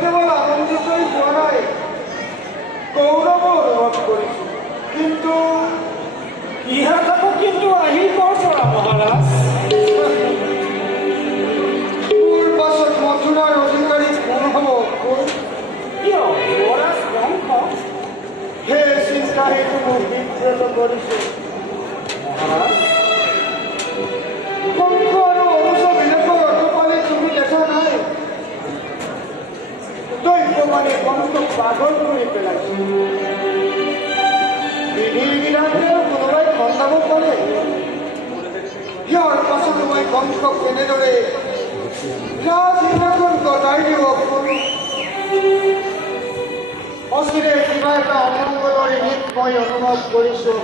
কেৱল আনন্দিতই হোৱা নাই, গৌৰৱো অনুভৱ কৰিছোঁ। কিন্তু ইহঁতকো কিন্তু আহিব পৰা মহাৰাজ। মোৰ পাছত মথুৰাৰ অধিকাৰী কোন হ'ব? কিয় যুৱৰাজ কংস? সেই চিন্তা সেইটো মোক বিব্ৰত কৰিছে মহাৰাজ, কংস আৰু অনুজবিলাকৰ অটপালি তুমি দেখা নাই? দৈত্য মানে কংসক পাগল কৰি পেলাইছে। বিধিৰ বিধানটো কোনোবাই খন্দাব পাৰে? ইয়াৰ পাছত মই কংসক কেনেদৰে ৰাজসিংহাসন গতাই দিব পাৰোঁ? অচিৰে কিবা এটা অমংগলৰ ইংগিত মই অনুভৱ কৰিছোঁ।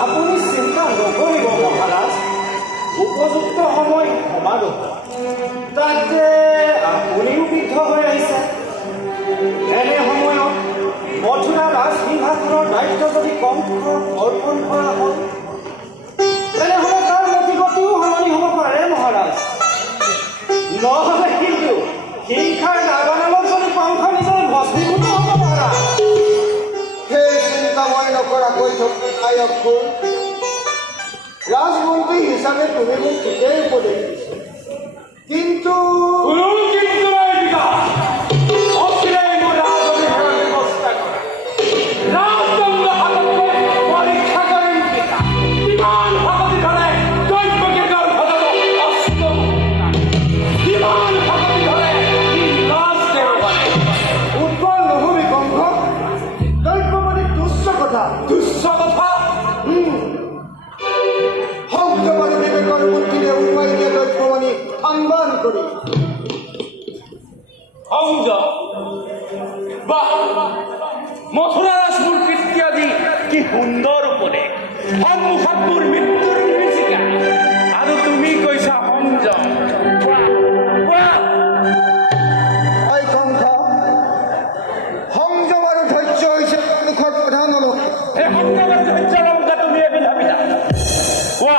আপুনি চিন্তা নকৰিব মহাৰাজ, উপযুক্ত সময় সমাগত। তাতে আপুনিও বৃদ্ধ হৈ আহিছে। এনে সময়ত মথুৰা ৰাজসিংহাসনৰ দায়িত্ব যদি কংসক অৰ্পণ কৰা হয়, তেনেহ'লে তাৰ মতিগতিও সলনি হ'ব পাৰে মহাৰাজ। নহ'লে কিন্তু হিংসাৰ নাগানালত যদি কংস নিজৰ ভস্মীভূত হ'ব মহাৰাজ। সেই চিন্তা মই নকৰাকৈ থকা নাই অক্ষৰ। ৰাজমন্ত্ৰী হিচাপে তুমি মোক ঠিকেই উপদেশ দিছা, কিন্তু মথুৰা ৰাজমোৰ কীৰ্তি কি সুন্দৰ উপদেশ। সন্মুখত মোৰ মৃত্যুৰ নিৰ্বিচিকা আৰু তুমি কৈছা সংযম। সংযম আৰু ধৈৰ্য হৈছে মুখৰ প্ৰধান অলংকাৰ। এই সংযম আৰু ধৈৰ্য অলংকাৰ তুমি এবিধ ভাবিলা। কোৱা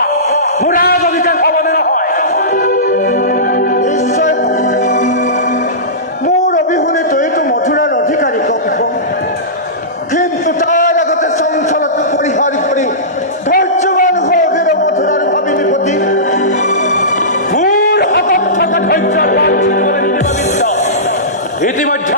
মোৰ ৰাজ অধিকাৰ হ'বনে নহয়? নিশ্চয় মোৰ অবিহনে তইতো মথুৰাৰ অধিকাৰী কংস, কিন্তু তাৰ আগতে চঞ্চলতা পৰিহাৰ কৰি ধৈৰ্যৱান হওঁকেৰে মথুৰাৰ ভাবিনী প্ৰতি মোৰ হাতত থকা ধৈৰ্যৰ ইতিমধ্যে